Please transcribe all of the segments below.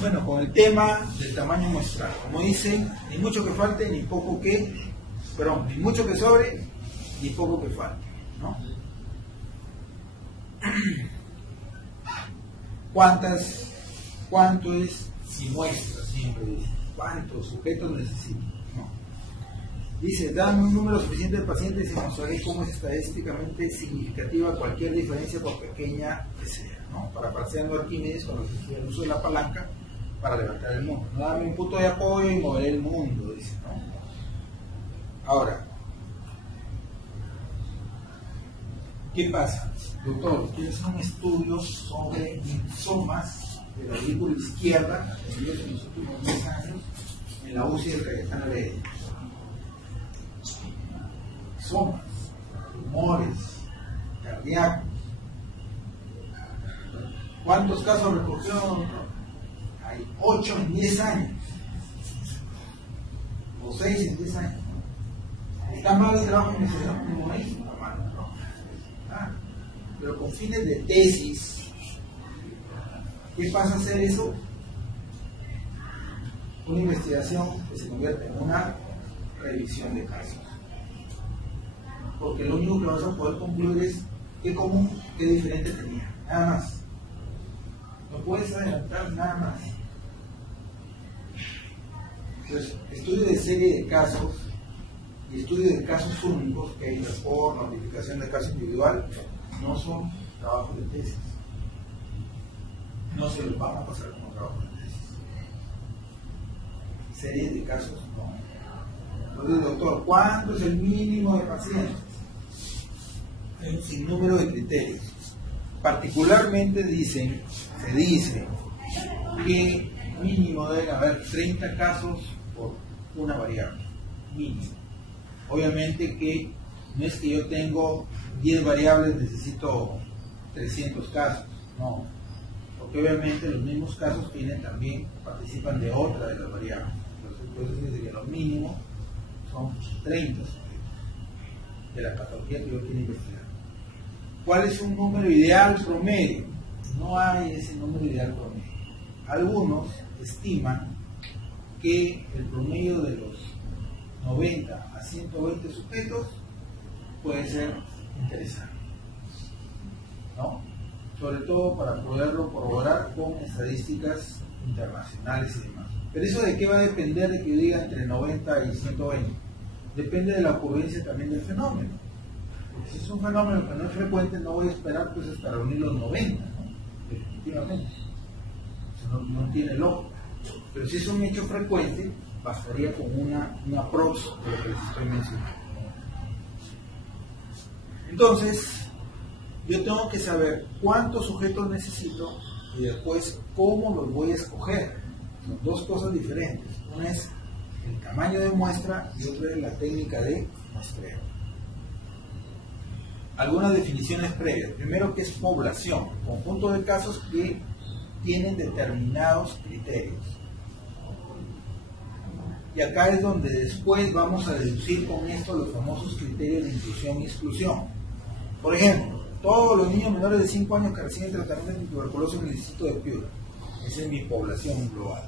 Bueno, con el tema del tamaño muestral, como dicen, ni mucho que falte, ni poco que, perdón, ni mucho que sobre, ni poco que falte, ¿no? ¿Cuánto es si muestra? Siempre dice, ¿cuántos sujetos necesito? ¿No? Dice, dame un número suficiente de pacientes y mostraré cómo es estadísticamente significativa cualquier diferencia, por pequeña que sea, ¿no? Para parafraseando Arquímedes, cuando se estudia el uso de la palanca para levantar el mundo. No, dame un punto de apoyo y moveré el mundo, dice, ¿no? Ahora, ¿qué pasa? Doctor, quiero hacer un estudio sobre linfomas de la aurícula izquierda, en los últimos 10 años, en la UCI del Cayetano Heredia. Linfomas, tumores, cardíacos. ¿Cuántos casos recogió, doctor? Hay 8 en 10 años, o 6 en 10 años. Está mal el trabajo de investigación pulmonística, está mal el trabajo. Pero con fines de tesis, ¿qué pasa a hacer eso? Una investigación que se convierte en una revisión de casos. Porque lo único que vas a poder concluir es qué común, qué diferente tenía, nada más. No puedes adelantar nada más. Entonces, estudio de serie de casos y estudio de casos únicos, que hay por notificación de caso individual, no son trabajos de tesis. No se los vamos a pasar como trabajos de tesis. Series de casos, no. Entonces, doctor, ¿cuánto es el mínimo de pacientes? Hay un sinnúmero de criterios. Particularmente se dice que mínimo deben haber 30 casos por una variable, mínimo. Obviamente que no es que yo tengo 10 variables, necesito 300 casos, no, porque obviamente los mismos casos también participan de otra de las variables. Entonces dice que lo mínimo son 30 de la patología que yo quiero investigar. ¿Cuál es un número ideal promedio? No hay ese número ideal promedio. Algunos estiman que el promedio de los 90 a 120 sujetos puede ser interesante, ¿no? Sobre todo para poderlo corroborar con estadísticas internacionales y demás. Pero eso de qué va a depender de que yo diga entre 90 y 120. Depende de la ocurrencia también del fenómeno. Porque si es un fenómeno que no es frecuente, no voy a esperar pues hasta reunir los 90, ¿no? Definitivamente. Eso no tiene lógica. Pero si es un hecho frecuente, bastaría con un aprox de lo que les estoy mencionando. Entonces, yo tengo que saber cuántos sujetos necesito y después cómo los voy a escoger. Son dos cosas diferentes. Una es el tamaño de muestra y otra es la técnica de muestreo. Algunas definiciones previas. Primero, ¿qué es población? Conjunto de casos que tienen determinados criterios. Y acá es donde después vamos a deducir con esto los famosos criterios de inclusión y exclusión. Por ejemplo, todos los niños menores de 5 años que reciben tratamiento de tuberculosis en el distrito de Piura. Esa es mi población global.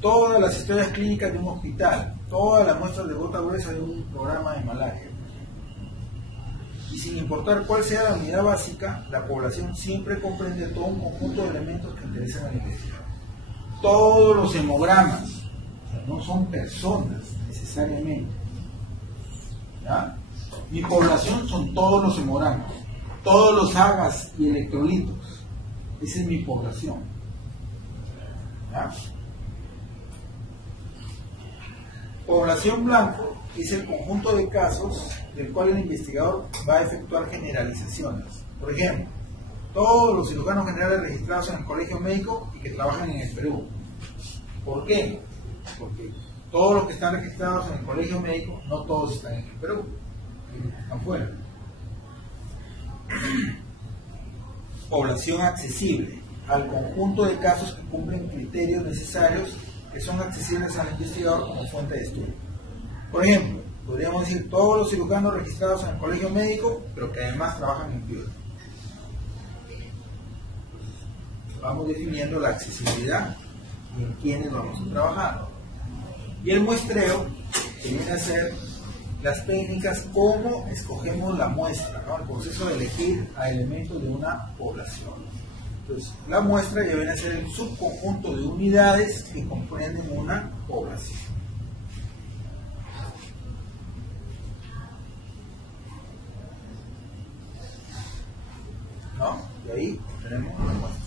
Todas las historias clínicas de un hospital, todas las muestras de gota gruesa de un programa de malaria. Y sin importar cuál sea la unidad básica, la población siempre comprende todo un conjunto de elementos que interesan al investigador. Todos los hemogramas, no son personas necesariamente. ¿Ya? Mi población son todos los hemogramas, todos los agas y electrolitos. Esa es mi población. ¿Ya? Población blanco es el conjunto de casos del cual el investigador va a efectuar generalizaciones. Por ejemplo, todos los cirujanos generales registrados en el colegio médico y que trabajan en el Perú. ¿Por qué? Porque todos los que están registrados en el colegio médico, no todos están en el Perú, están fuera. Población accesible, al conjunto de casos que cumplen criterios necesarios que son accesibles al investigador como fuente de estudio. Por ejemplo, podríamos decir todos los cirujanos registrados en el colegio médico, pero que además trabajan en Piura. Vamos definiendo la accesibilidad y en quiénes vamos a trabajar. Y el muestreo, que viene a ser las técnicas, cómo escogemos la muestra, ¿no? El proceso de elegir a elementos de una población. Entonces, la muestra ya viene a ser el subconjunto de unidades que comprenden una población. ¿No? Y ahí tenemos la muestra.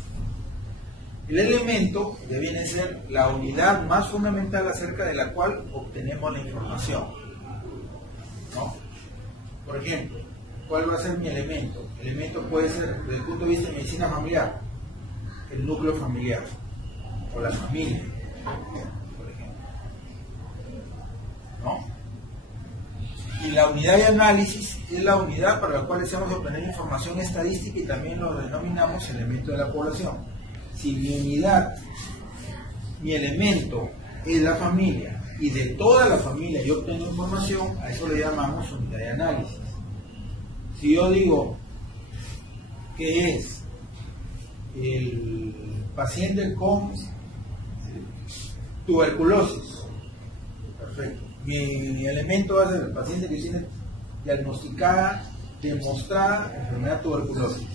El elemento ya viene a ser la unidad más fundamental acerca de la cual obtenemos la información, ¿no? Por ejemplo, ¿cuál va a ser mi elemento? El elemento puede ser, desde el punto de vista de medicina familiar, el núcleo familiar o la familia, por ejemplo, ¿no? Y la unidad de análisis es la unidad para la cual deseamos obtener información estadística y también lo denominamos elemento de la población. Si mi unidad, mi elemento es la familia y de toda la familia yo obtengo información, a eso le llamamos unidad de análisis. Si yo digo que es el paciente con tuberculosis, perfecto. Mi elemento va a ser el paciente que tiene diagnosticada, demostrada enfermedad tuberculosis.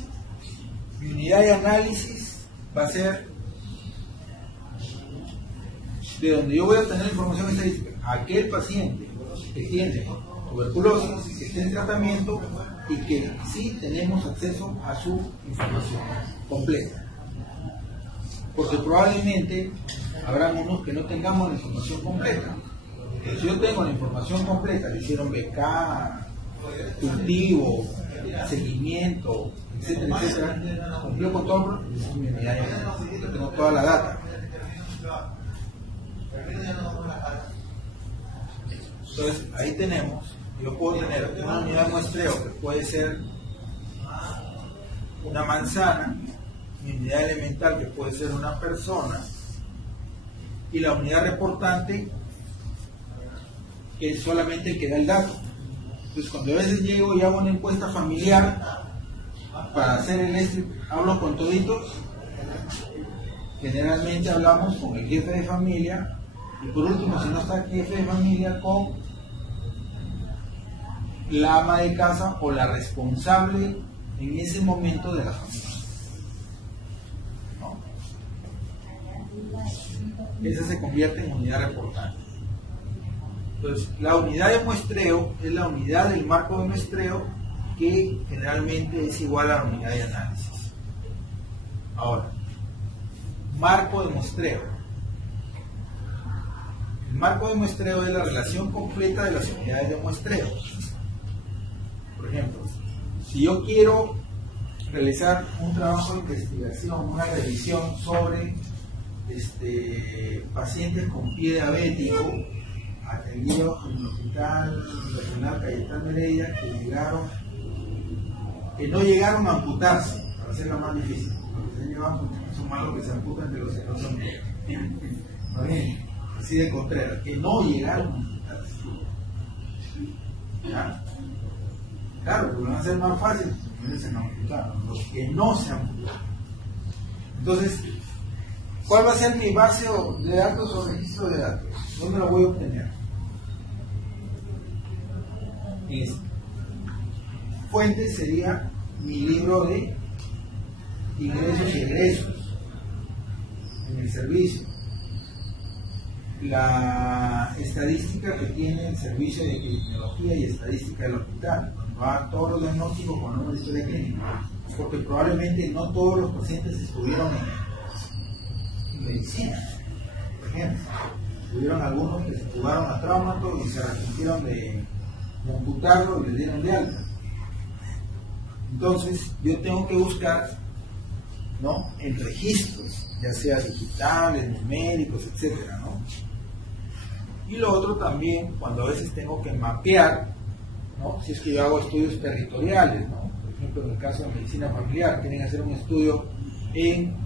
Mi unidad de análisis va a ser de donde yo voy a obtener información estadística, aquel paciente que tiene tuberculosis, que esté en tratamiento y que sí tenemos acceso a su información completa. Porque probablemente habrá unos que no tengamos la información completa. Si yo tengo la información completa, le hicieron BK, cultivo, seguimiento, etcétera, etcétera, cumplió con todo, yo tengo toda la data. Entonces, ahí tenemos, yo puedo tener una unidad de muestreo que puede ser una manzana, mi unidad elemental que puede ser una persona, y la unidad reportante que es solamente el que da el dato. Entonces, cuando a veces llego y hago una encuesta familiar para hacer el hablo con toditos, generalmente hablamos con el jefe de familia y por último, si no está el jefe de familia, con la ama de casa o la responsable en ese momento de la familia, ¿no? Esa se convierte en unidad reportante. Entonces, la unidad de muestreo es la unidad del marco de muestreo que generalmente es igual a la unidad de análisis. Ahora, marco de muestreo. El marco de muestreo es la relación completa de las unidades de muestreo. Por ejemplo, si yo quiero realizar un trabajo de investigación, una revisión sobre pacientes con pie diabético atendidos en el Hospital Regional Cayetano Heredia que no llegaron a amputarse, para hacerlo más difícil, porque se llevan son malos que se amputan de los que no son bien, así de Contreras, que no llegaron a amputarse. ¿Ya? Claro, porque van a ser más fácil los que no se amputan. Entonces, ¿cuál va a ser mi base de datos o registro de datos? ¿Dónde lo voy a obtener? Fuente sería mi libro de ingresos y egresos en el servicio. La estadística que tiene el servicio de epidemiología y estadística del hospital, donde van todos los diagnósticos con una historia clínica, porque probablemente no todos los pacientes estuvieron en medicina. Por ejemplo, hubieron algunos que se jugaron a traumato y se arrepintieron de amputarlo y le dieron de alta. Entonces, yo tengo que buscar, ¿no?, en registros, ya sea digitales, numéricos, etcétera, ¿no? Y lo otro también, cuando a veces tengo que mapear, ¿no?, si es que yo hago estudios territoriales, ¿no? Por ejemplo, en el caso de medicina familiar, tienen que hacer un estudio en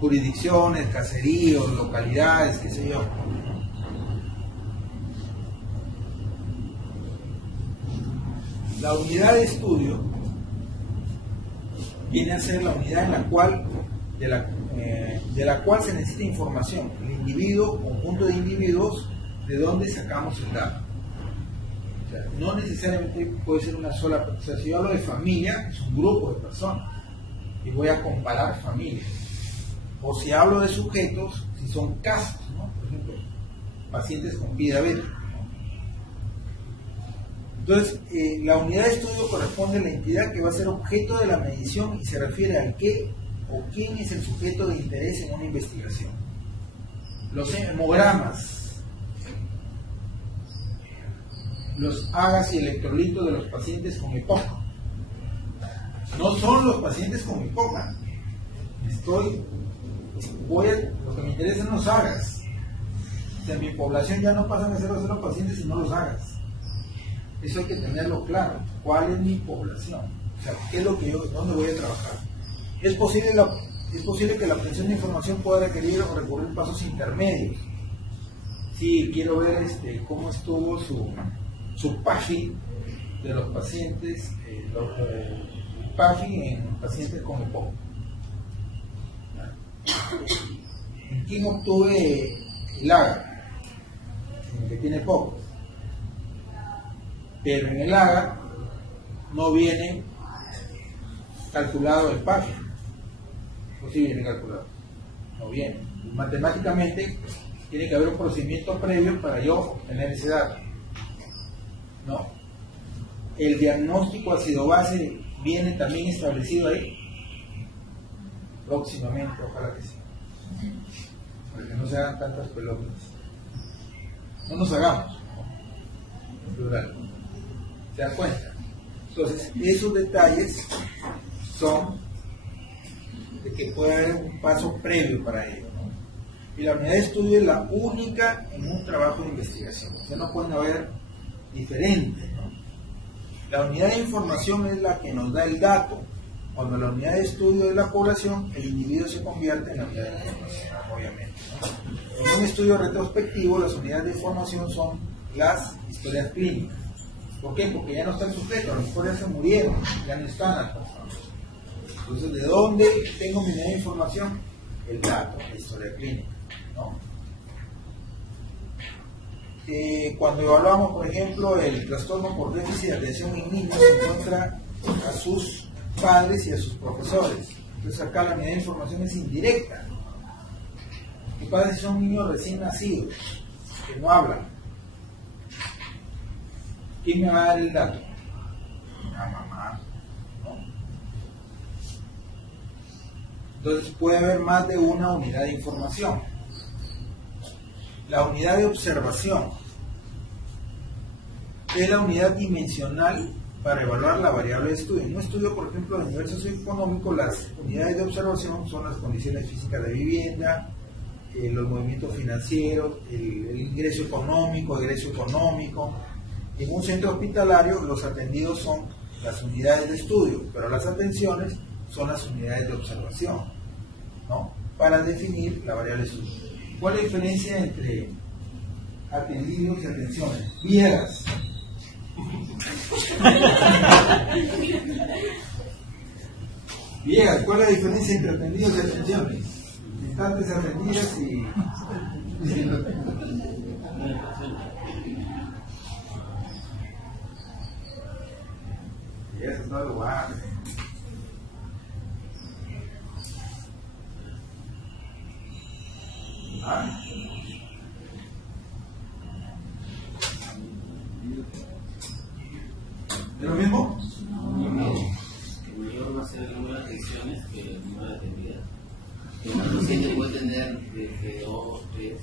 jurisdicciones, caseríos, localidades, qué sé yo. La unidad de estudio viene a ser la unidad en la cual, de la cual se necesita información. El individuo, conjunto de individuos, de donde sacamos el dato. O sea, no necesariamente puede ser una sola persona. O sea, si yo hablo de familia, es un grupo de personas y voy a comparar familias. O si hablo de sujetos, si son casos, ¿no? Por ejemplo, pacientes con vida diabética, ¿no? Entonces, la unidad de estudio corresponde a la entidad que va a ser objeto de la medición y se refiere al qué o quién es el sujeto de interés en una investigación. Los hemogramas, los agas y electrolitos de los pacientes con EPOC. No son los pacientes con EPOC. Lo que me interesa son los agas. O sea, mi población ya no pasan a ser los pacientes sino los agas. Eso hay que tenerlo claro. ¿Cuál es mi población? O sea, ¿qué es lo que dónde voy a trabajar? Es posible que la obtención de información pueda requerir o recurrir a pasos intermedios. Sí, quiero ver cómo estuvo su PAGI de los pacientes, PAGI en pacientes con EPOC. ¿En quién obtuve el AGA? En el que tiene EPOC. Pero en el AGA no viene calculado el PAGI. ¿O sí viene calculado? No viene. Matemáticamente tiene que haber un procedimiento previo para yo obtener ese dato. ¿No? El diagnóstico ácido-base viene también establecido ahí. Próximamente, ojalá que sí. Para que no se hagan tantas pelotas. No nos hagamos. En plural. ¿Se dan cuenta? Entonces, esos detalles son de que puede haber un paso previo para ello, ¿no? Y la unidad de estudio es la única en un trabajo de investigación. O sea, no pueden haber diferentes, ¿no? La unidad de información es la que nos da el dato. Cuando la unidad de estudio es la población, el individuo se convierte en la unidad de información, obviamente, ¿no? En un estudio retrospectivo, las unidades de información son las historias clínicas. ¿Por qué? Porque ya no está el sujeto, a lo mejor ya se murieron, ya no están las personas. Entonces, ¿de dónde tengo mi unidad de información? El dato, la historia clínica, ¿no? Cuando evaluamos, por ejemplo, el trastorno por déficit de atención en niños, se encuentra a sus padres y a sus profesores. Entonces acá la unidad de información es indirecta. Mis padres son niños recién nacidos, que no hablan. ¿Quién me va a dar el dato? La mamá, ¿no? Entonces puede haber más de una unidad de información. La unidad de observación es la unidad dimensional para evaluar la variable de estudio. En un estudio, por ejemplo, de nivel socioeconómico, las unidades de observación son las condiciones físicas de vivienda, los movimientos financieros, el ingreso económico, egreso económico. En un centro hospitalario, los atendidos son las unidades de estudio, pero las atenciones son las unidades de observación, ¿no? Para definir la variable de estudio. ¿Cuál es la diferencia entre atendidos y atenciones? Vieras. Vieras, ¿cuál es la diferencia entre atendidos y atenciones? Instantes atendidas y... Eso es todo lugar. ¿Ah? ¿Es lo mismo? El mayor va a ser el número de atenciones que el número de atendidas. Un paciente puede tener desde 2, 3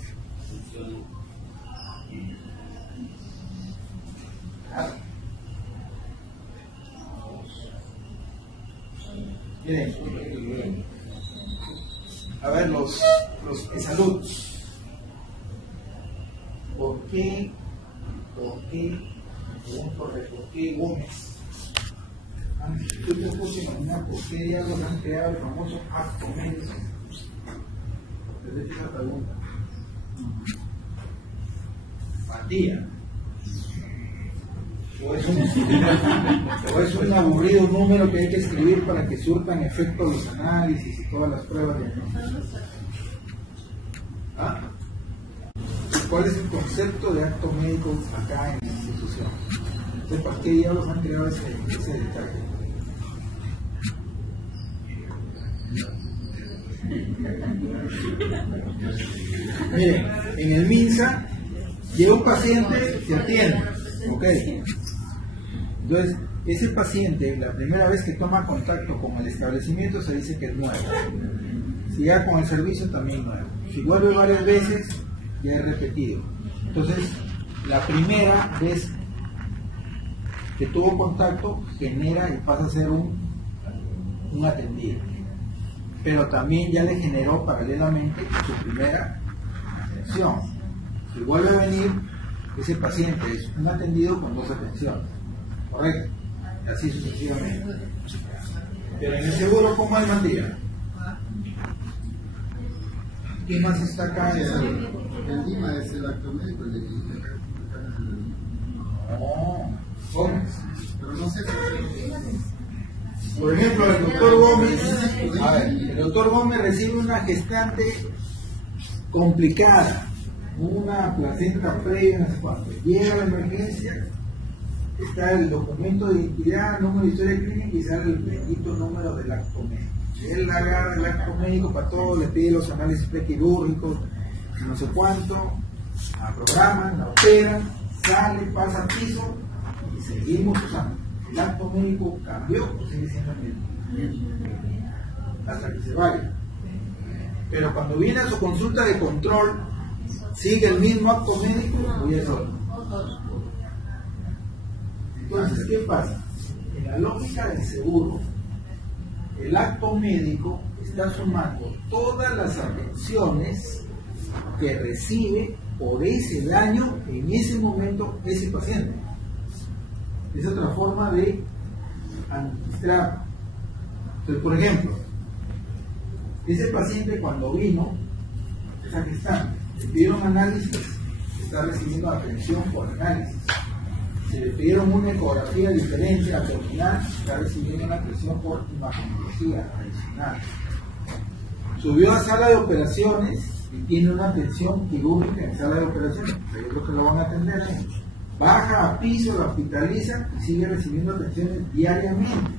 atenciones. Claro. Miren, a ver, los de salud. ¿Por qué Gómez? Yo te puse imaginar por qué diablos han creado el famoso acto médico. Les he hecho esa pregunta. Matías. o es un aburrido número que hay que escribir para que surtan efecto los análisis y todas las pruebas de ¿Ah? ¿Cuál es el concepto de acto médico acá en la institución? Entonces, ¿para qué diablos han creado ese detalle? Miren, en el MINSA llega un paciente, se atiende, ¿ok? Entonces, ese paciente, la primera vez que toma contacto con el establecimiento se dice que es nuevo. Si ya con el servicio, también nuevo. Si vuelve varias veces, ya es repetido. Entonces, la primera vez que tuvo contacto genera y pasa a ser un atendido. Pero también ya le generó paralelamente su primera atención. Si vuelve a venir, ese paciente es un atendido con 2 atenciones. ¿Correcto? Así sucesivamente. Pero en el seguro, ¿cómo hay mandía? ¿Qué más está acá? El DIMA es el acto médico, el de ¿Cómo? Pero no sé. Por ejemplo, el doctor Gómez recibe una gestante complicada, una placenta previa, no sé cuánto. Llega a la emergencia, está el documento de identidad, número de historia clínica y sale el bendito número del acto médico. Él agarra el acto médico para todo, le pide los análisis prequirúrgicos, no sé cuánto, la programan, la operan, sale, pasa al piso y seguimos usando. El acto médico cambió, sigue siendo el mismo, hasta que se vaya. Pero cuando viene a su consulta de control, sigue el mismo acto médico o ya es otro. Entonces, ¿qué pasa? En la lógica del seguro, el acto médico está sumando todas las atenciones que recibe por ese daño en ese momento ese paciente. Es otra forma de administrar. Entonces, por ejemplo, ese paciente cuando vino, esa gestante, le pidieron análisis, está recibiendo atención por análisis. Se le pidieron una ecografía diferente abdominal, está recibiendo una atención por imagenología adicional. Subió a sala de operaciones y tiene una atención quirúrgica en sala de operaciones, yo creo que lo van a atender ahí. Baja a piso, la hospitaliza y sigue recibiendo atenciones diariamente.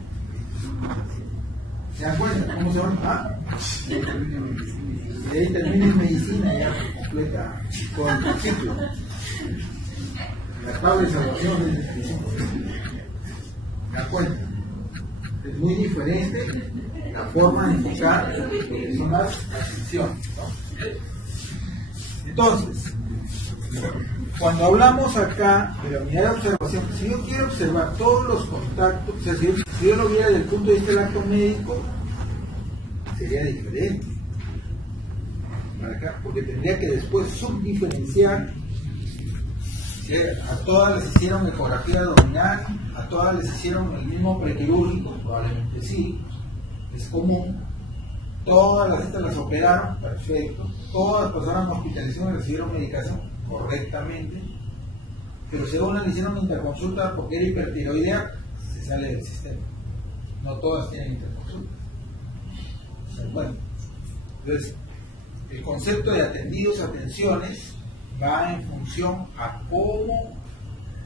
¿Se dan cuenta cómo se va? Y ahí termina en medicina ya completa con el ciclo. La tabla de salvación de definición. ¿Se dan cuenta? Es muy diferente la forma de enfocar lo que son las atenciones, ¿no? Entonces, cuando hablamos acá de la unidad de observación, si yo quiero observar todos los contactos, o sea, si yo lo viera desde el punto de vista del acto médico, sería diferente. Acá, porque tendría que después subdiferenciar. A todas les hicieron ecografía abdominal, a todas les hicieron el mismo prequirúrgico, probablemente sí, es común. Todas las operaron, perfecto. Todas pasaron a hospitalización y recibieron medicación correctamente. Pero si a una le hicieron interconsulta porque era hipertiroidea, se sale del sistema. No todas tienen interconsulta. Bueno, entonces, el concepto de atendidos, atenciones, va en función a cómo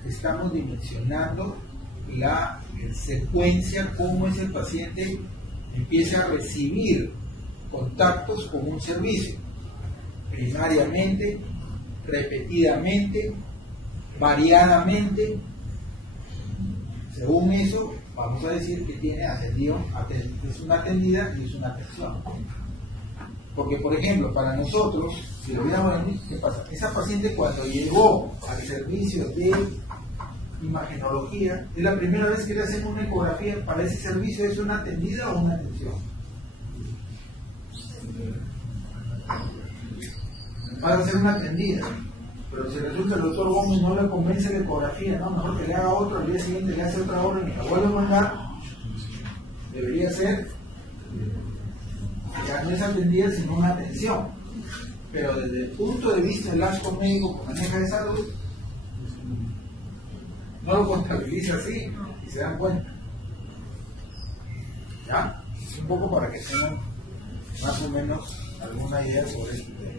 estamos dimensionando la secuencia, cómo ese paciente empieza a recibir contactos con un servicio, primariamente, repetidamente, variadamente. Según eso, vamos a decir que tiene atendido, es una atendida y es una atención. Porque, por ejemplo, para nosotros, si lo viéramos en ¿qué pasa? Esa paciente cuando llegó al servicio de imagenología, es la primera vez que le hacen una ecografía para ese servicio, ¿es una atendida o una atención? Va a ser una atendida. Pero si resulta el doctor Gómez no le convence la ecografía, no, mejor que le haga otro, al día siguiente le hace otra orden y la vuelve a mandar, debería ser, ya no es atendida sino una atención. Pero desde el punto de vista del acto médico que maneja de salud, no lo contabiliza así y se dan cuenta. ¿Ya? Es un poco para que tengan más o menos alguna idea sobre este tema.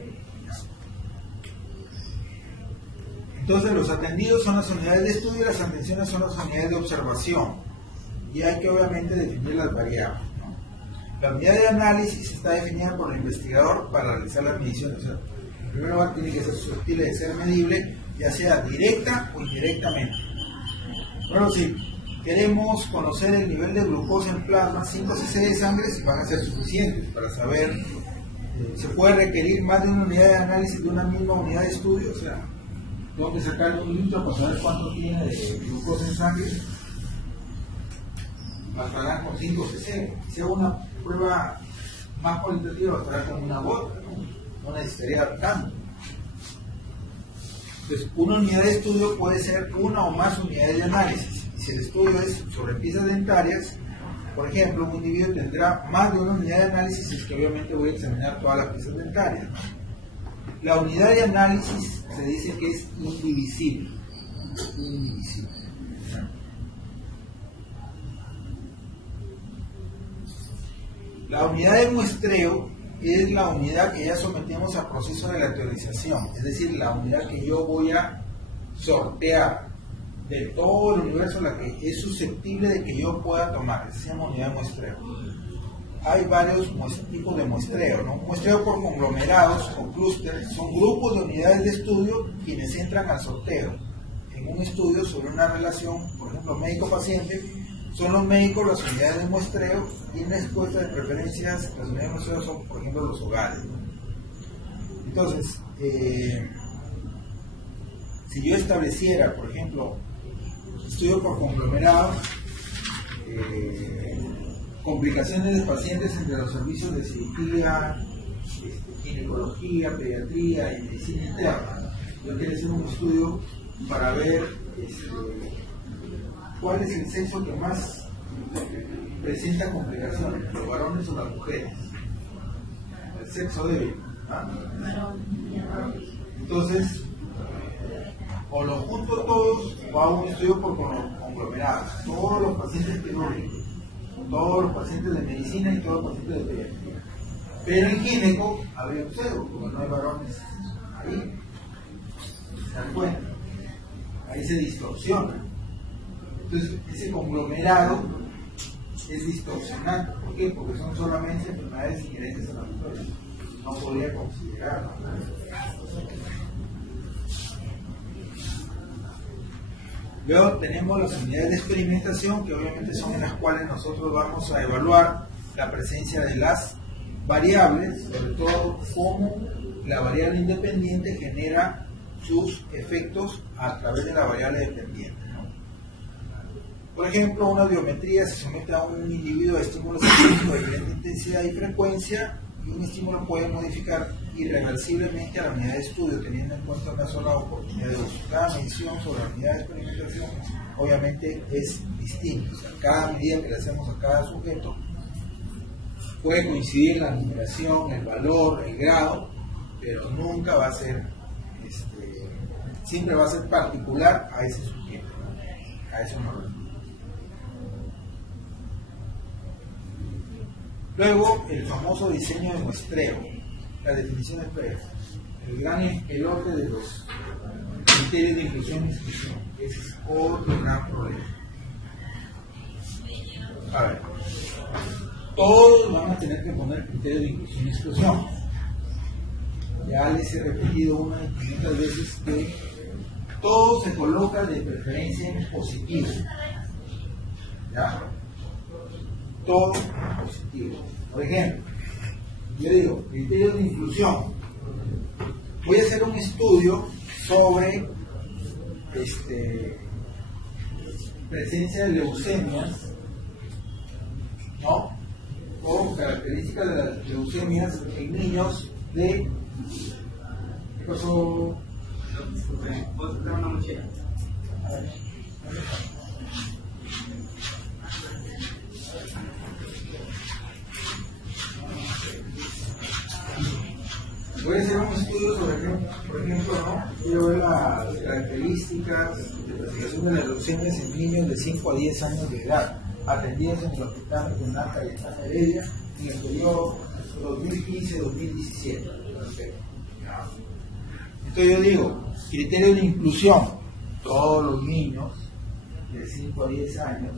Entonces, los atendidos son las unidades de estudio y las atenciones son las unidades de observación. Y hay que obviamente definir las variables, ¿no? La unidad de análisis está definida por el investigador para realizar las mediciones. O sea, en primer lugar, tiene que ser susceptible de ser medible, ya sea directa o indirectamente. Bueno, si queremos conocer el nivel de glucosa en plasma, 5 cc de sangre van a ser suficientes para saber. Se puede requerir más de una unidad de análisis de una misma unidad de estudio, o sea, tengo que sacarle un litro para saber cuánto tiene de glucosa en sangre. Bastará con 5 cc. Si hago una prueba más cualitativa, bastará con una gota, no necesitaría tanto. Entonces, una unidad de estudio puede ser una o más unidades de análisis. Y si el estudio es sobre piezas dentarias, por ejemplo, un individuo tendrá más de una unidad de análisis, es que obviamente voy a examinar todas las piezas dentarias. La unidad de análisis se dice que es indivisible. Indivisible. La unidad de muestreo es la unidad que ya sometemos al proceso de la teorización, es decir, la unidad que yo voy a sortear de todo el universo, la que es susceptible de que yo pueda tomar. Esa se llama unidad de muestreo. Hay varios tipos de muestreo, ¿no? Muestreo por conglomerados o clústeres son grupos de unidades de estudio quienes entran al sorteo. En un estudio sobre una relación, por ejemplo, médico-paciente, son los médicos las unidades de muestreo, y en la encuesta de preferencias las unidades de muestreo son, por ejemplo, los hogares, ¿no? Entonces, si yo estableciera, por ejemplo, estudio por conglomerados, complicaciones de pacientes entre los servicios de cirugía, ginecología, pediatría y medicina interna, yo quiero hacer un estudio para ver cuál es el sexo que más presenta complicaciones, los varones o las mujeres, el sexo débil, ¿ah? Entonces, o lo junto todos o hago un estudio por conglomerados, todos los pacientes quirúrgicos, todos los pacientes de medicina y todos los pacientes de pediatría. Pero en gineco habría un cero, porque no hay varones ahí. ¿Se dan cuenta? Ahí se distorsiona. Entonces, ese conglomerado es distorsionante. ¿Por qué? Porque son solamente enfermedades inherentes a la mujer. No podría considerarlo. Luego tenemos las unidades de experimentación, que obviamente son en las cuales nosotros vamos a evaluar la presencia de las variables, sobre todo cómo la variable independiente genera sus efectos a través de la variable dependiente, ¿no? Por ejemplo, una biometría se somete a un individuo a estímulos específicos de diferente intensidad y frecuencia, y un estímulo puede modificar irreversiblemente a la unidad de estudio, teniendo en cuenta una sola oportunidad de uso. Cada medición sobre la unidad de experimentación obviamente es distinta. O sea, cada medida que le hacemos a cada sujeto puede coincidir la numeración, el valor, el grado, pero nunca va a ser, siempre va a ser particular a ese sujeto, ¿no? A eso no lo. Luego, el famoso diseño de muestreo. La definición es breve. El gran elote de los criterios de inclusión y exclusión. Ese es otro gran problema. A ver, todos van a tener que poner criterios de inclusión y exclusión. Ya les he repetido una y 500 veces que todo se coloca de preferencia en positivo. ¿Ya? Todo positivo. Por ejemplo, yo digo, criterios de inclusión. Voy a hacer un estudio sobre presencia de leucemias, ¿no? O características de las leucemias en niños de... ¿Qué pasó? ¿Puedo traer una mochila? A ver. voy a hacer un estudio sobre, por ejemplo, ¿no? Quiero ver las características de investigación de la leucemia en niños de 5 a 10 años de edad, atendidos en el Hospital Regional Cayetano Heredia en el periodo 2015-2017. Entonces yo digo, criterio de inclusión, todos los niños de 5 a 10 años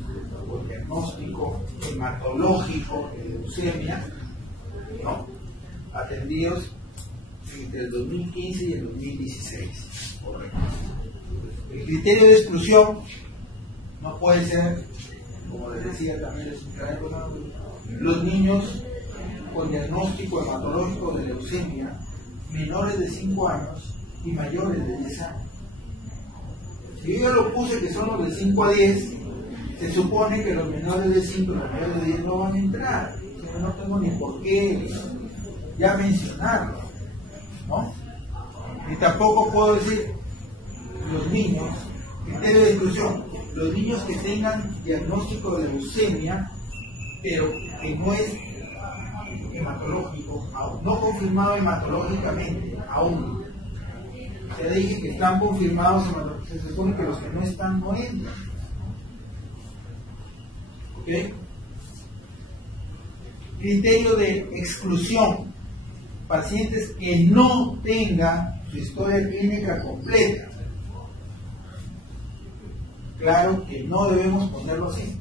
con diagnóstico hematológico de leucemia, ¿no? Atendidos entre el 2015 y el 2016. Correcto. El criterio de exclusión no puede ser, como les decía también, los niños con diagnóstico hematológico de leucemia menores de 5 años y mayores de 10 años. Si yo ya lo puse que son los de 5 a 10, se supone que los menores de 5 y los mayores de 10 no van a entrar. Yo no tengo ni por qué ya mencionarlo, ¿no? Y tampoco puedo decir los niños, criterio de exclusión, los niños que tengan diagnóstico de leucemia, pero que no es hematológico, aún no confirmado hematológicamente, aún. Ya dije que están confirmados, se supone que los que no están no entran. ¿Ok? Criterio de exclusión, pacientes que no tengan su historia clínica completa. Claro que no debemos ponerlo así.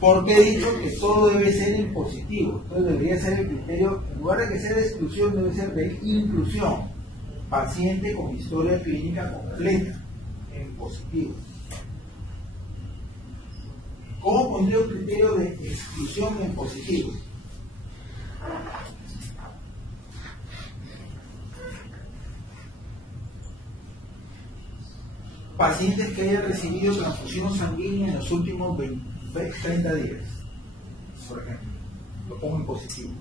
Porque he dicho que todo debe ser en positivo. Entonces debería ser el criterio, en lugar de que sea de exclusión, debe ser de inclusión. Paciente con historia clínica completa, en positivo. ¿Cómo pondría el criterio de exclusión en positivo? Pacientes que hayan recibido transfusión sanguínea en los últimos 30 días, por ejemplo, lo pongo en positivo.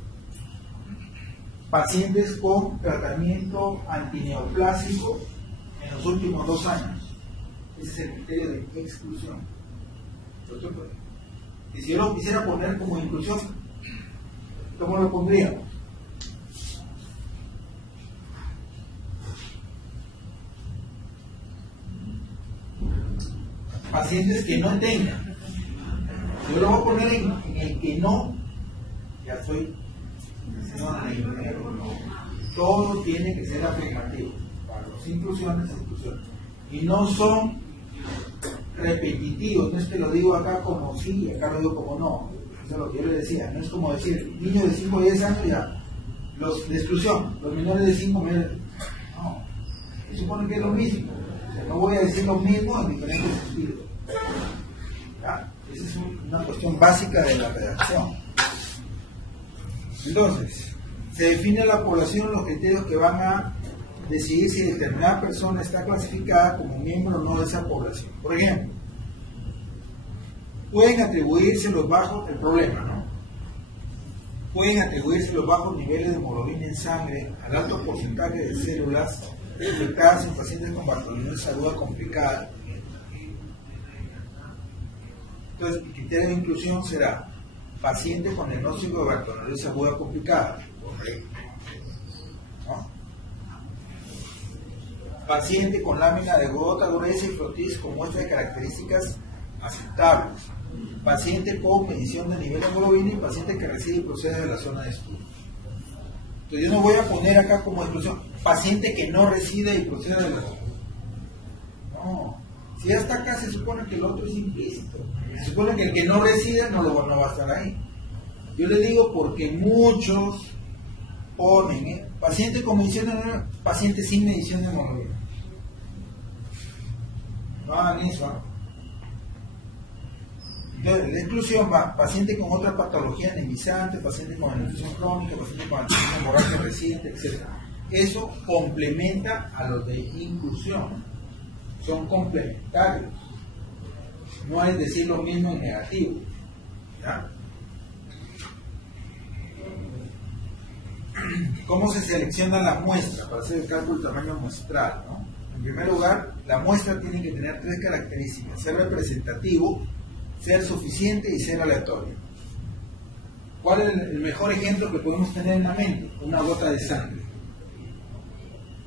Pacientes con tratamiento antineoplásico en los últimos 2 años. Ese es el criterio de exclusión. Y si yo lo quisiera poner como inclusión, ¿cómo lo pondríamos? Pacientes que no tengan. Yo lo voy a poner en el que no, ya estoy todo tiene que ser afirmativo. Para las inclusiones, exclusiones. Y no son repetitivos, no es que lo digo acá como sí y acá lo digo como no. Eso es lo que yo le decía, no es como decir, niños de 5 a 10 años ya, los de exclusión, los menores de 5 meses. No, se supone que es lo mismo. O sea, no voy a decir lo mismo en diferentes sentidos. ¿Ya? Esa es una cuestión básica de la redacción. Entonces, se define la población los criterios que van a decidir si determinada persona está clasificada como miembro o no de esa población. Por ejemplo, pueden atribuirse los bajos, el problema, ¿no? Pueden atribuirse los bajos niveles de hemoglobina en sangre al alto porcentaje de células infectadas en pacientes con bacteriolinosis aguda complicada. Entonces, el criterio de inclusión será paciente con diagnóstico de bacteriolinosis aguda complicada. Correcto. ¿No? Paciente con lámina de gota gruesa y frotis con muestra de características aceptables. Paciente con medición de nivel de hemoglobina y paciente que reside y procede de la zona de estudio. Entonces yo no voy a poner acá como exclusión paciente que no reside y procede de la zona. No, si hasta acá se supone que el otro es implícito. Se supone que el que no reside no va a estar ahí. Yo le digo porque muchos ponen paciente con medición de hemoglobina, paciente sin medición de hemoglobina. No hagan eso, ¿no? Entonces, la exclusión va paciente con otra patología anemizante, paciente con infección crónica, paciente con antibiótico hemorrágica reciente, etc. Eso complementa a los de inclusión. Son complementarios. No es decir lo mismo en negativo. ¿Ya? ¿Cómo se selecciona la muestra para hacer el cálculo del tamaño muestral? ¿No? En primer lugar, la muestra tiene que tener 3 características: ser representativo, ser suficiente y ser aleatorio. ¿Cuál es el mejor ejemplo que podemos tener en la mente? Una gota de sangre.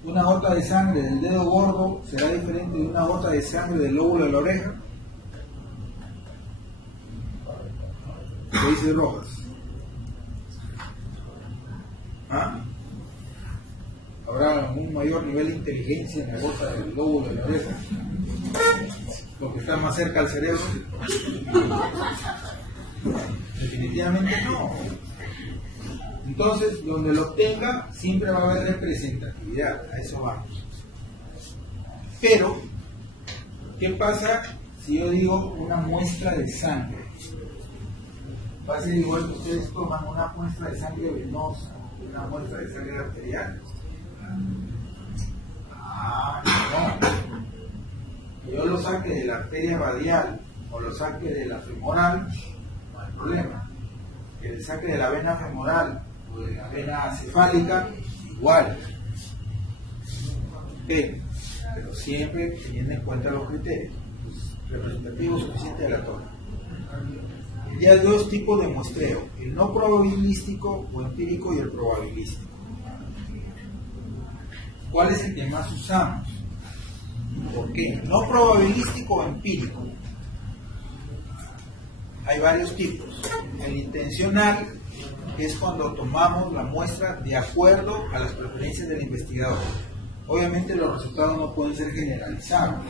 Una gota de sangre del dedo gordo será diferente de una gota de sangre del lóbulo de la oreja. ¿Qué dice Rojas? ¿Ah? ¿Habrá un mayor nivel de inteligencia en la gota del lóbulo de la oreja? Porque está más cerca al cerebro. Definitivamente no. Entonces, donde lo obtenga, siempre va a haber representatividad, a eso vamos. Pero, ¿qué pasa si yo digo una muestra de sangre? Va a ser igual que ustedes toman una muestra de sangre venosa, una muestra de sangre arterial. No. Que yo lo saque de la arteria radial o lo saque de la femoral, no hay problema. Que le saque de la vena femoral o de la vena cefálica, igual. Pero siempre teniendo en cuenta los criterios representativos suficientes de la torre. Ya hay dos tipos de muestreo, el no probabilístico o empírico y el probabilístico. ¿Cuál es el que más usamos? ¿Por qué? No probabilístico o empírico. Hay varios tipos. El intencional es cuando tomamos la muestra de acuerdo a las preferencias del investigador. Obviamente los resultados no pueden ser generalizados.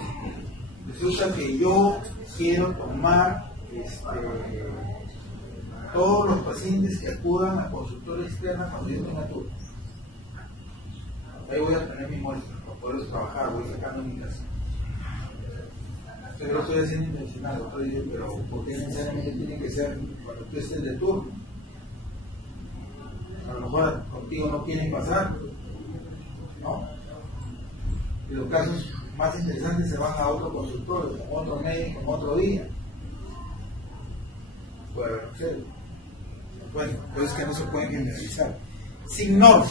Resulta que yo quiero tomar todos los pacientes que acudan a consultorio externo cuando yo tenga turno. Ahí voy a tener mi muestra para poder trabajar, voy sacando mi casa. Yo lo estoy haciendo intencional, doctor, pero ¿por qué necesariamente tiene que ser cuando tú estés de turno? A lo mejor contigo no quieren pasar, ¿no? Y los casos más interesantes se van a otro consultorio, con otro médico, con otro día. Puede haber ustedes. Bueno, pues es que no se pueden generalizar. Sin norma.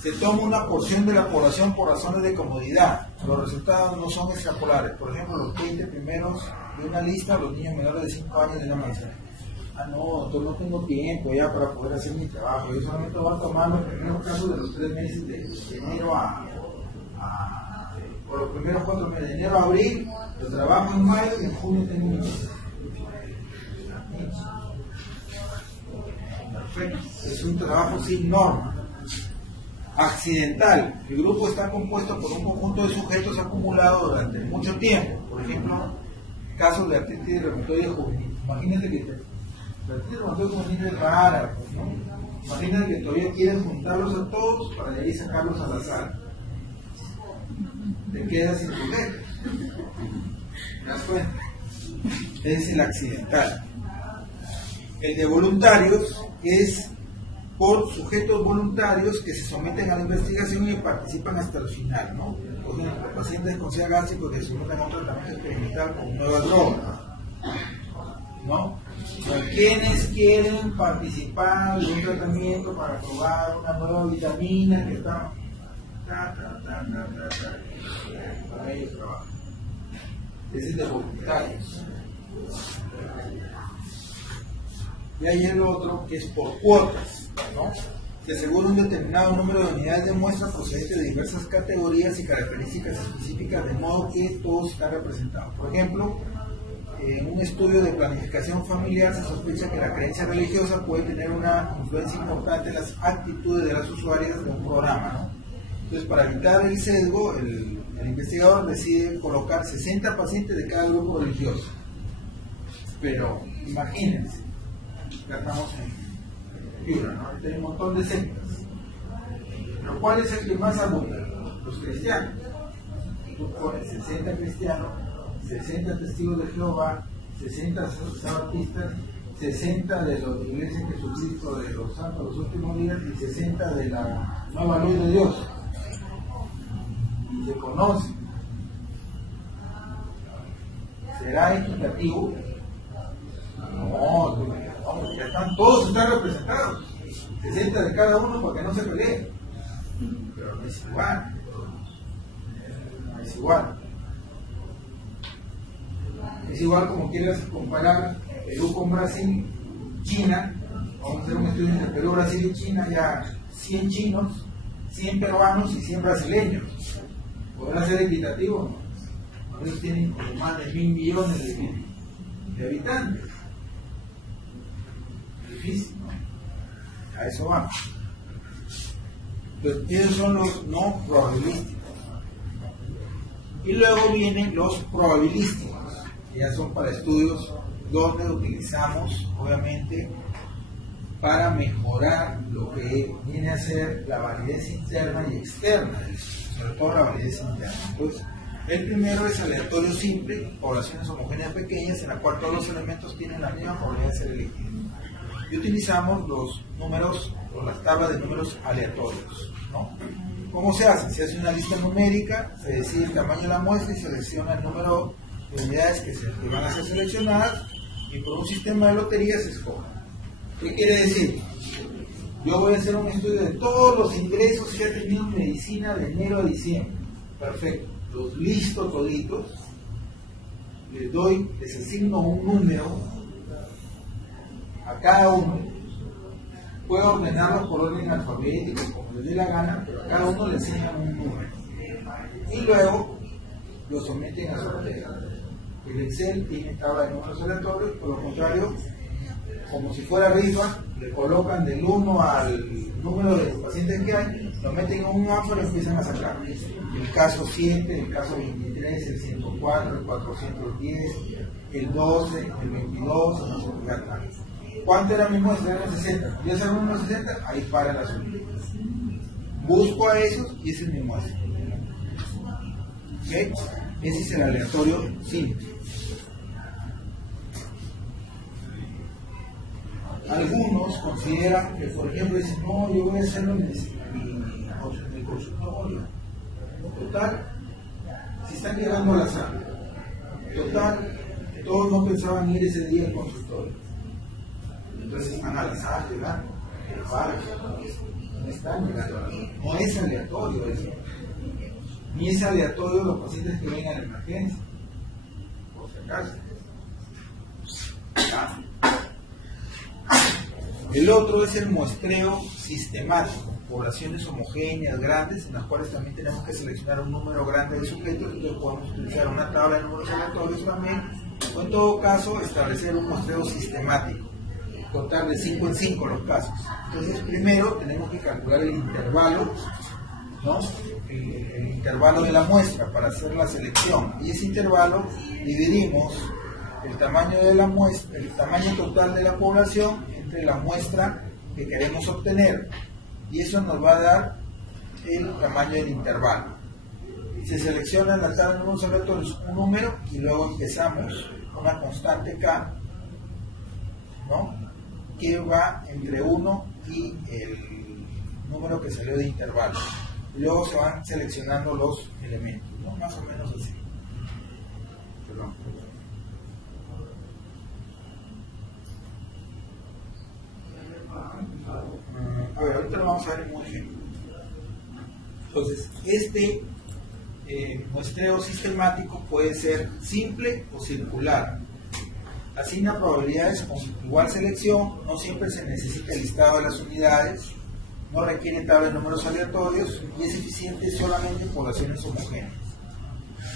Se toma una porción de la población por razones de comodidad. Los resultados no son extrapolables. Por ejemplo, los 20 primeros de una lista, los niños menores de 5 años de una medicina. No, doctor, no tengo tiempo ya para poder hacer mi trabajo. Yo solamente voy a tomar los primeros casos de los 3 meses de enero por los primeros 4 meses, de enero a abril, yo trabajo en mayo y en junio tengo mi lista. Perfecto. Es un trabajo sin norma. Accidental. El grupo está compuesto por un conjunto de sujetos acumulados durante mucho tiempo. Por ejemplo, casos de artritis reumatoide juvenil. Imagínate que la artritis reumatoide juvenil es rara, pues, ¿no? Imagínate que todavía quieres juntarlos a todos para de ahí sacarlos a la sala. Te quedas sin sujetos. ¿Te das cuenta? Es el accidental. El de voluntarios es por sujetos voluntarios que se someten a la investigación y participan hasta el final, ¿no? Los pacientes con SIDA gástrico que se someten a un tratamiento experimental con nuevas drogas, ¿no? O sea, ¿quiénes quieren participar de un tratamiento para probar una nueva vitamina que está... Para ellos trabajan. Ese es de voluntarios. Y hay el otro que es por cuotas, ¿no? Se asegura un determinado número de unidades de muestra procedentes de diversas categorías y características específicas, de modo que todos están representados. Por ejemplo, en un estudio de planificación familiar se sospecha que la creencia religiosa puede tener una influencia importante en las actitudes de las usuarias de un programa, ¿no? Entonces, para evitar el sesgo, el investigador decide colocar 60 pacientes de cada grupo religioso. Pero imagínense, ya estamos en Piura, ¿no? Ahorita hay un montón de sectas. Pero ¿cuál es el que más abunda? Los cristianos. Tú pones 60 cristianos, 60 testigos de Jehová, 60 sabatistas, 60 de los de Iglesia de Jesucristo de los Santos de los Últimos Días y 60 de la Nueva Luz de Dios. Y se conocen. ¿Será equitativo? No, ya están, todos están representados. 60 de cada uno para que no se peleen. Pero no es igual. No es igual. Es igual como quieras comparar Perú con Brasil, China vamos a hacer un estudio entre Perú, Brasil y China, ya 100 chinos, 100 peruanos y 100 brasileños. ¿Podrá ser equitativo? ¿No? Ellos tienen como más de 1.000 millones de habitantes. Difícil, ¿no? A eso vamos. Entonces, esos son los no probabilísticos. Y luego vienen los probabilísticos, que ya son para estudios donde utilizamos, obviamente, para mejorar lo que viene a ser la validez interna y externa, sobre todo la validez interna. Entonces, el primero es aleatorio simple, poblaciones homogéneas pequeñas, en la cual todos los elementos tienen la misma probabilidad de ser elegidos. Y utilizamos los números, o las tablas de números aleatorios, ¿no? ¿Cómo se hace? Se hace una lista numérica, se decide el tamaño de la muestra y se selecciona el número de unidades que van a ser seleccionadas, y por un sistema de lotería se escoge. ¿Qué quiere decir? Yo voy a hacer un estudio de todos los ingresos que ha tenido medicina de enero a diciembre. Perfecto. Los listo toditos, les asigno un número a cada uno. Puedo ordenarlos por orden alfabético, como les dé la gana, pero a cada uno le asignan un número. Y luego lo someten a sorteo. El Excel tiene tabla de números aleatorios, por lo contrario, como si fuera rifa, le colocan del 1 al número de pacientes que hay, lo meten en un mapa y lo empiezan a sacar. El caso 7, el caso 23, el 104, el 410, el 12, el 22, el 90. ¿Cuánto era mi muestra? Era 60. ¿Ya saben unos 60? Ahí para la suma. Busco a esos y esa es mi muestra. ¿Okay? Ese es el aleatorio simple. Algunos consideran que, por ejemplo, dicen, no, yo voy a hacerlo en el consultorio. Total, si están llegando a la sala, total, todos no pensaban ir ese día al consultorio. Entonces están al azar llegando, no están llegando, no es aleatorio eso, ni es aleatorio los pacientes que vengan a la emergencia, por si acaso. ¿Ya? El otro es el muestreo sistemático, poblaciones homogéneas, grandes, en las cuales también tenemos que seleccionar un número grande de sujetos, entonces podemos utilizar una tabla de números aleatorios también, o en todo caso establecer un muestreo sistemático, contar de 5 en 5 los casos. Entonces primero tenemos que calcular el intervalo, ¿no? El intervalo de la muestra para hacer la selección, y ese intervalo dividimos el tamaño de la muestra, el tamaño total de la población entre la muestra que queremos obtener, y eso nos va a dar el tamaño del intervalo. Se selecciona en la tabla de números aleatorios un número y luego empezamos una constante K, ¿no?, que va entre 1 y el número que salió de intervalo, y luego se van seleccionando los elementos, ¿no?, más o menos así. Perdón. A ver, ahorita lo vamos a ver en un ejemplo. Entonces, este muestreo sistemático puede ser simple o circular. Asigna probabilidades con igual selección, no siempre se necesita el listado de las unidades, no requiere tabla de números aleatorios y es eficiente solamente en poblaciones homogéneas.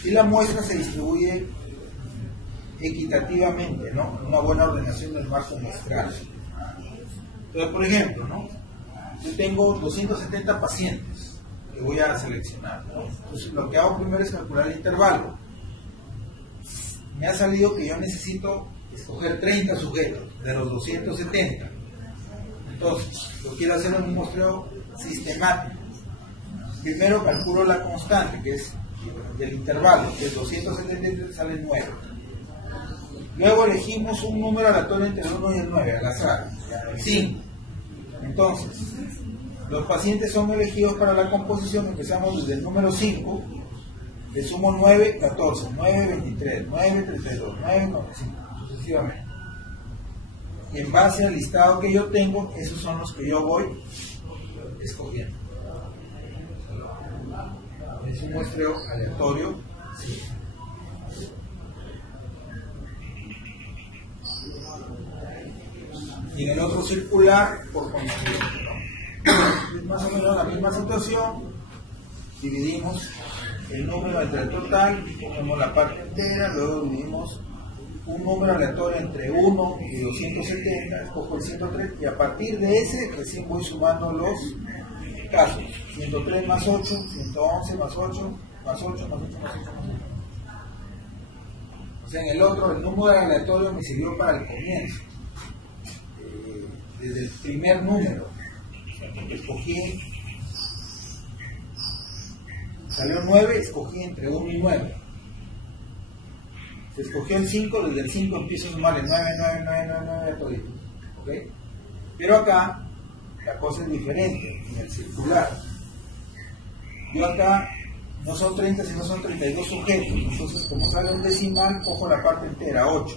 Y la muestra se distribuye equitativamente, ¿no?, una buena ordenación del marco muestral. Entonces, por ejemplo, ¿no?, yo tengo 270 pacientes que voy a seleccionar, ¿no? Entonces, lo que hago primero es calcular el intervalo. Me ha salido que yo necesito escoger 30 sujetos de los 270. Entonces, lo quiero hacer en un muestreo sistemático. Primero calculo la constante, que es del intervalo, que es 270, sale 9. Luego elegimos un número aleatorio entre el 1 y el 9, al azar, el 5. Entonces, los pacientes son elegidos para la composición. Empezamos desde el número 5, le sumo 9, 14, 9, 23, 9, 32, 9, 45, sucesivamente. Y en base al listado que yo tengo, esos son los que yo voy escogiendo. Es un muestreo aleatorio, sí. Y en el otro circular por coincidente, ¿no? Es más o menos la misma situación. Dividimos el número entre el total, ponemos la parte entera, luego dividimos un número aleatorio entre 1 y 270, escojo el 103 y a partir de ese recién voy sumando los casos. 103 más 8, 111 más 8, más 8, más 8, más 8, más 8. O sea, en el otro, el número aleatorio me sirvió para el comienzo. Desde el primer número. O sea, porque escogí, salió 9, escogí entre 1 y 9. Se escogió el 5, desde el 5 empiezo a sumarle 9, 9, 9, 9, 9, ¿ok? Pero acá la cosa es diferente, en el circular. Yo acá no son 30, sino son 32 sujetos. Entonces, como sale un decimal, cojo la parte entera, 8.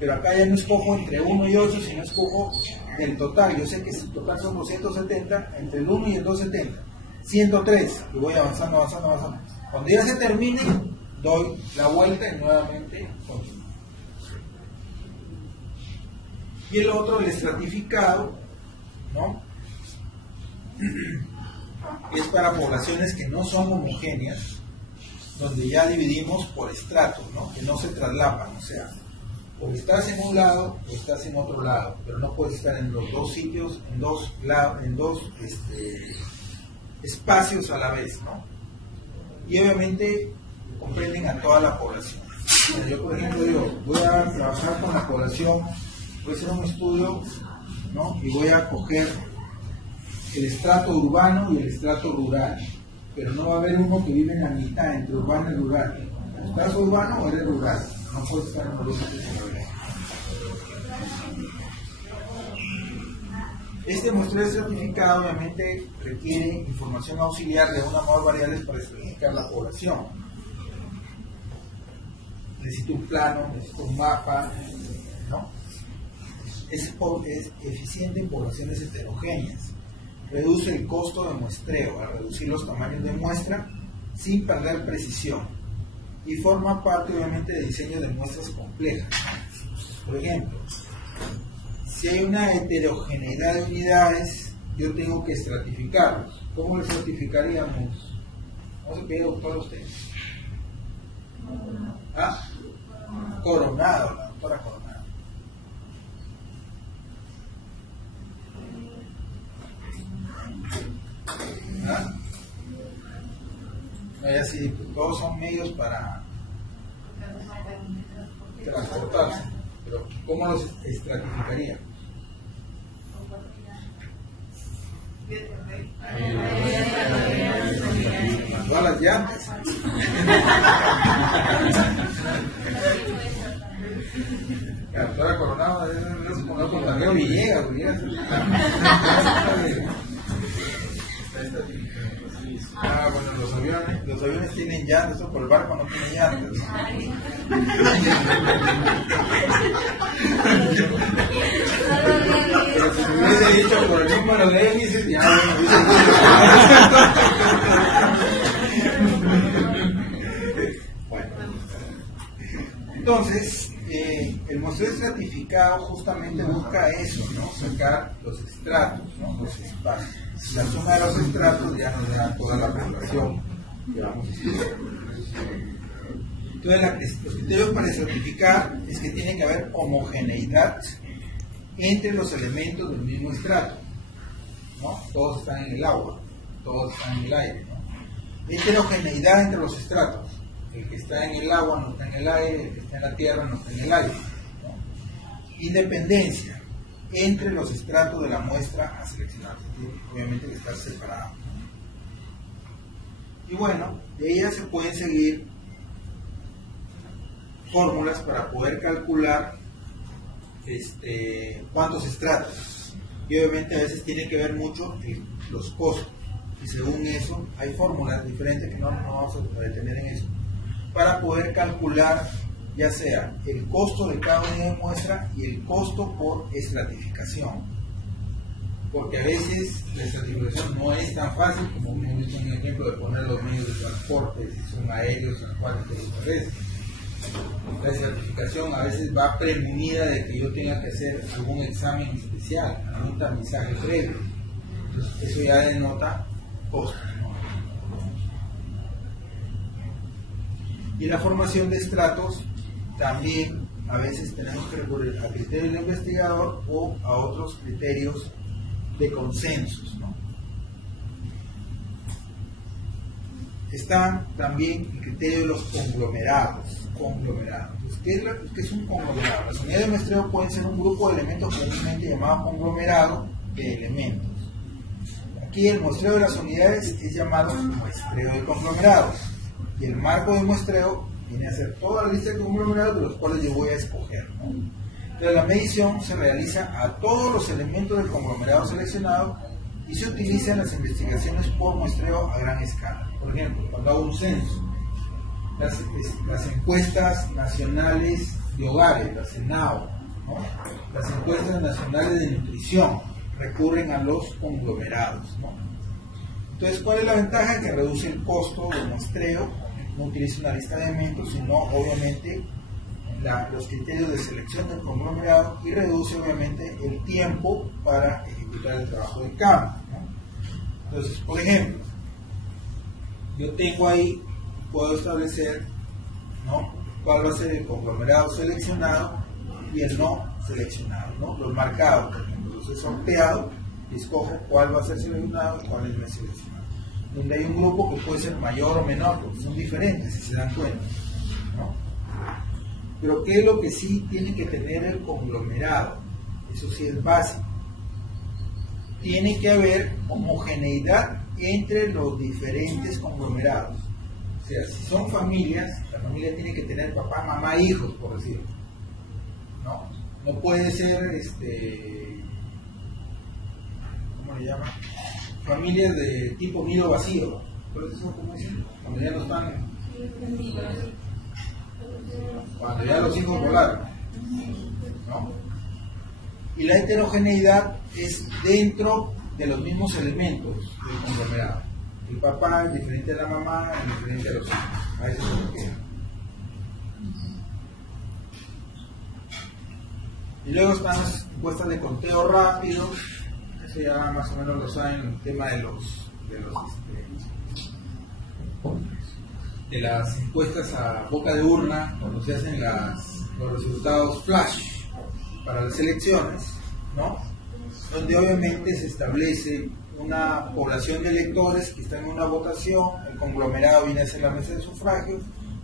Pero acá ya no escojo entre 1 y 8, sino escojo el total. Yo sé que el total son 270, entre el 1 y el 270. 103, y voy avanzando, avanzando, avanzando. Cuando ya se termine, doy la vuelta y nuevamente continúo. Y el otro, el estratificado, ¿no? Es para poblaciones que no son homogéneas, donde ya dividimos por estratos, ¿no? Que no se traslapan, o sea, o estás en un lado o estás en otro lado, pero no puedes estar en los dos sitios, en dos espacios a la vez, ¿no? Y obviamente comprenden a toda la población. Yo, por ejemplo, voy a trabajar con la población, voy a hacer un estudio, ¿no? Y voy a coger el estrato urbano y el estrato rural, pero no va a haber uno que vive en la mitad entre urbano y rural. ¿Estás urbano o eres rural? No puedes estar en los dos sitios. Este muestreo certificado obviamente requiere información auxiliar de una o más variables para estratificar la población. Necesito un plano, necesito un mapa, ¿no? Es eficiente en poblaciones heterogéneas. Reduce el costo de muestreo al reducir los tamaños de muestra sin perder precisión. Y forma parte obviamente de diseño de muestras complejas. Por ejemplo, si hay una heterogeneidad de unidades, yo tengo que estratificarlos. ¿Cómo lo estratificaríamos? ¿Cómo se pide, doctor, usted? ¿Ah? Coronado, la doctora Coronado. ¿Ah? No, ya sí, pues, todos son medios para transportarse, pero ¿cómo los estratificaría? Todas las llantas. La doctora Coronado es como con Santiago Villegas. Bueno, los aviones tienen llantas, eso por el barco no tiene llantas. Pero si me hubiese dicho por el número de hélices, ya bueno, bueno. Entonces, el muestreo estratificado justamente busca eso, ¿no? Sacar los estratos, ¿no? Los espacios. La suma de los estratos ya nos da toda la población que vamos a estudiar. Entonces, los criterios para estratificar es que tiene que haber homogeneidad entre los elementos del mismo estrato, ¿no? Todos están en el agua, todos están en el aire, ¿no? Heterogeneidad entre los estratos. El que está en el agua no está en el aire, el que está en la tierra no está en el aire, ¿no? Independencia entre los estratos de la muestra a seleccionar, obviamente que está separado. Y bueno, de ellas se pueden seguir fórmulas para poder calcular cuántos estratos. Y obviamente a veces tiene que ver mucho los costos. Y según eso, hay fórmulas diferentes que no vamos a detener en eso, para poder calcular ya sea el costo de cada unidad de muestra y el costo por estratificación, porque a veces la estratificación no es tan fácil como un ejemplo de poner los medios de transporte, si son aéreos, acuáticos o terrestres. La certificación a veces va premunida de que yo tenga que hacer algún examen especial, algún tamizaje previo. Entonces, eso ya denota costo, ¿no? Y la formación de estratos también a veces tenemos que recurrir al criterio del investigador o a otros criterios de consensos, ¿no? Está también el criterio de los conglomerados. ¿Qué es un conglomerado? Las unidades de muestreo pueden ser un grupo de elementos comúnmente llamado conglomerado de elementos. Aquí el muestreo de las unidades es llamado muestreo de conglomerados. Y el marco de muestreo viene a ser toda la lista de conglomerados de los cuales yo voy a escoger, ¿no? Entonces la medición se realiza a todos los elementos del conglomerado seleccionado y se utiliza en las investigaciones por muestreo a gran escala. Por ejemplo, cuando hago un censo, las encuestas nacionales de hogares, las ENAO, ¿no? Las encuestas nacionales de nutrición recurren a los conglomerados, ¿no? Entonces, ¿cuál es la ventaja? Que reduce el costo del muestreo, no utiliza una lista de elementos, sino obviamente los criterios de selección del conglomerado, y reduce obviamente el tiempo para ejecutar el trabajo del campo, ¿no? Entonces, por ejemplo, yo tengo ahí, puedo establecer, ¿no?, cuál va a ser el conglomerado seleccionado y el no seleccionado, ¿no? Los marcados, por ejemplo, los he sorteado y escojo cuál va a ser seleccionado y cuál es no seleccionado. Donde hay un grupo que puede ser mayor o menor, porque son diferentes, si se dan cuenta, ¿no? Pero ¿qué es lo que sí tiene que tener el conglomerado? Eso sí es básico. Tiene que haber homogeneidad entre los diferentes conglomerados. O sea, si son familias, la familia tiene que tener papá, mamá, hijos, por decirlo. No puede ser, ¿cómo le llaman? Familias de tipo nido vacío. ¿Pero eso cómo dicen? Cuando ya no están, cuando ya los hijos volaron, ¿no? Y la heterogeneidad es dentro de los mismos elementos del conglomerado. El papá es diferente a la mamá, es diferente a los hijos. A eso se refiere. Y luego están las encuestas de conteo rápido. Eso ya más o menos lo saben, el tema de las encuestas a boca de urna, cuando se hacen los resultados flash para las elecciones, ¿no? Donde obviamente se establece una población de electores que están en una votación, el conglomerado viene a ser la mesa de sufragio,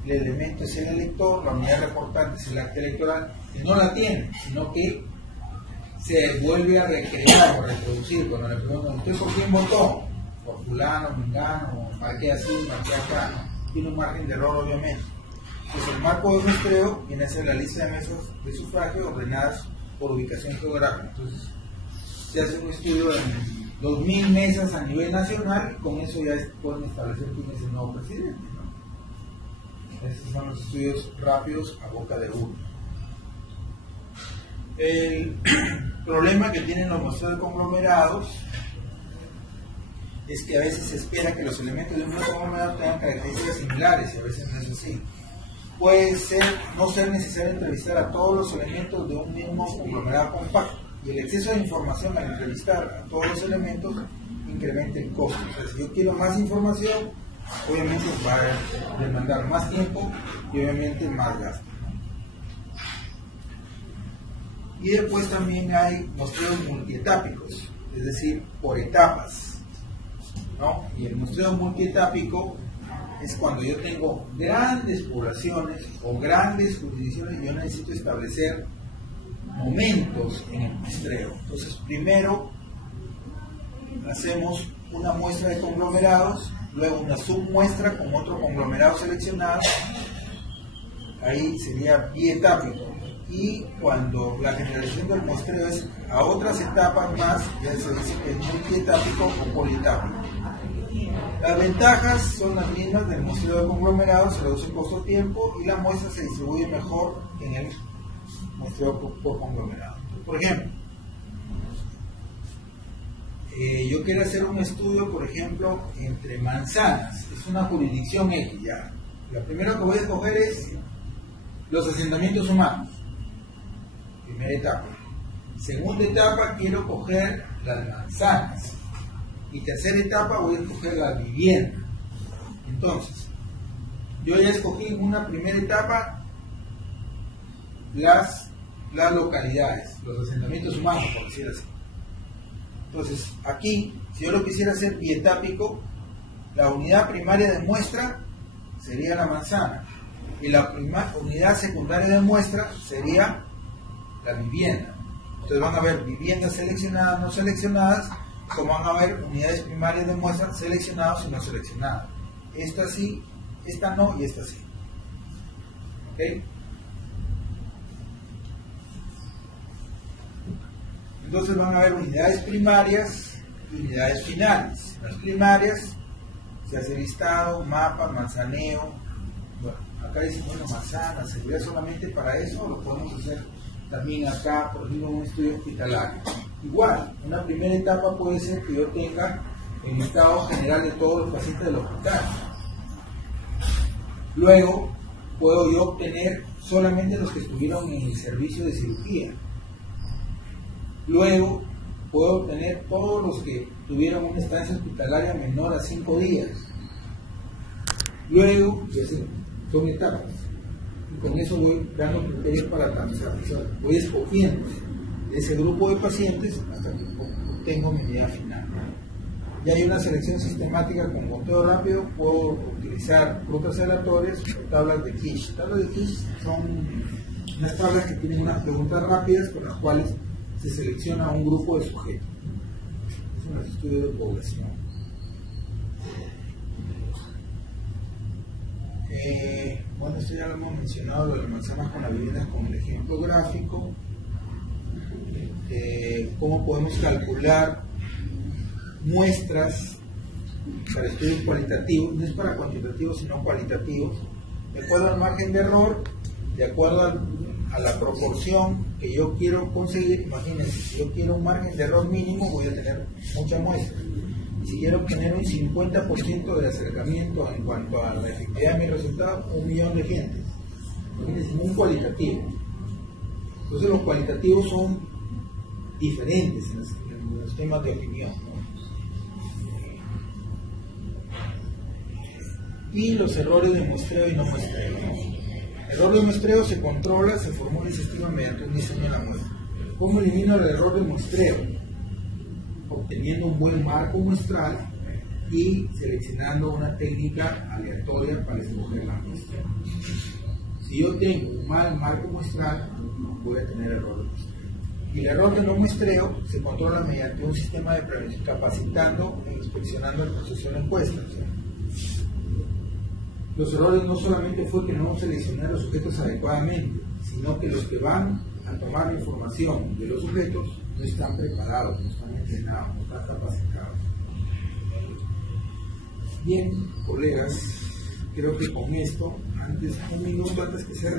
el elemento es el elector, la unidad reportante es el acta electoral, que no la tiene, sino que se vuelve a recrear o reproducir cuando le preguntan, ¿usted por quién votó? Por fulano, mengano, marqué así, marqué acá, ¿no? Tiene un margen de error obviamente. Entonces el marco de muestreo viene a ser la lista de mesas de sufragio ordenadas por ubicación geográfica. Entonces se hace un estudio en 2000 mesas a nivel nacional y con eso ya pueden establecer quién es el nuevo presidente, ¿no? Esos son los estudios rápidos a boca de urna. El problema que tienen los muestreos conglomerados es que a veces se espera que los elementos de un mismo conglomerado tengan características similares y a veces no es así. Puede no ser necesario entrevistar a todos los elementos de un mismo conglomerado compacto, y el exceso de información al entrevistar a todos los elementos incrementa el costo. O sea, si yo quiero más información, obviamente va a demandar más tiempo y obviamente más gasto, ¿no? Y después también hay muestreos multietápicos, es decir, por etapas, ¿no? Y el muestreo multietápico es cuando yo tengo grandes poblaciones o grandes jurisdicciones y yo necesito establecer momentos en el muestreo. Entonces, primero hacemos una muestra de conglomerados, luego una submuestra con otro conglomerado seleccionado, ahí sería bietápico. Y cuando la generalización del muestreo es a otras etapas más, ya se dice que es multietápico o polietápico. Las ventajas son las mismas del muestreo de conglomerados, se reduce el costo-tiempo y la muestra se distribuye mejor en el muestreo por conglomerado. Por ejemplo, yo quiero hacer un estudio, por ejemplo, entre manzanas, es una jurisdicción X ya. Lo primero que voy a escoger es Los asentamientos humanos. Primera etapa. Segunda etapa, quiero coger las manzanas. Y tercera etapa, voy a escoger la vivienda. Entonces, yo ya escogí en una primera etapa las localidades, los asentamientos humanos, por decir así. Entonces, aquí, si yo lo quisiera hacer bietápico, la unidad primaria de muestra sería la manzana y la unidad secundaria de muestra sería la vivienda. Entonces van a haber viviendas seleccionadas, no seleccionadas, como van a haber unidades primarias de muestra seleccionadas y no seleccionadas. Esta sí, esta no y esta sí. ¿Ok? Entonces van a haber unidades primarias y unidades finales. Las primarias se hace listado, mapa, manzaneo. Bueno, acá dice, bueno, manzana, ¿sería solamente para eso o lo podemos hacer también acá, por ejemplo, en un estudio hospitalario? Igual, una primera etapa puede ser que yo tenga el listado general de todos los pacientes del hospital. Luego, puedo yo obtener solamente los que estuvieron en el servicio de cirugía. Luego, puedo obtener todos los que tuvieron una estancia hospitalaria menor a 5 días. Luego, y así, son etapas. Y con eso voy dando criterios para transar. O sea, voy escogiendo de ese grupo de pacientes hasta que obtengo mi unidad final. Ya hay una selección sistemática con conteo rápido, puedo utilizar rutas aleatorias o tablas de Kish. Tablas de Kish son unas tablas que tienen unas preguntas rápidas con las cuales se selecciona un grupo de sujetos. Es un estudio de población. Bueno, esto ya lo hemos mencionado, lo de las manzanas con las viviendas con el ejemplo gráfico. Cómo podemos calcular muestras para estudios cualitativos, no es para cuantitativos sino cualitativos, de acuerdo al margen de error, de acuerdo a la proporción que yo quiero conseguir. Imagínense, si yo quiero un margen de error mínimo, voy a tener mucha muestra. Si quiero obtener un 50% de acercamiento en cuanto a la efectividad de mi resultado, 1 millón de gentes. Imagínense, un cualitativo. Entonces los cualitativos son diferentes en los temas de opinión, ¿no? Y los errores de muestreo y no muestreo, ¿no? El error de muestreo se controla, se formula y se estima mediante un diseño de la muestra. ¿Cómo elimino el error de muestreo? Obteniendo un buen marco muestral y seleccionando una técnica aleatoria para escoger la muestra. Si yo tengo un mal marco muestral, voy a tener error de muestreo. Y el error de no muestreo se controla mediante un sistema de prevención, capacitando e inspeccionando el proceso de la encuesta. O sea, los errores no solamente fue que no seleccioné a los sujetos adecuadamente, sino que los que van a tomar la información de los sujetos no están preparados, no están entrenados, no están capacitados. Bien, colegas, creo que con esto, un minuto antes que se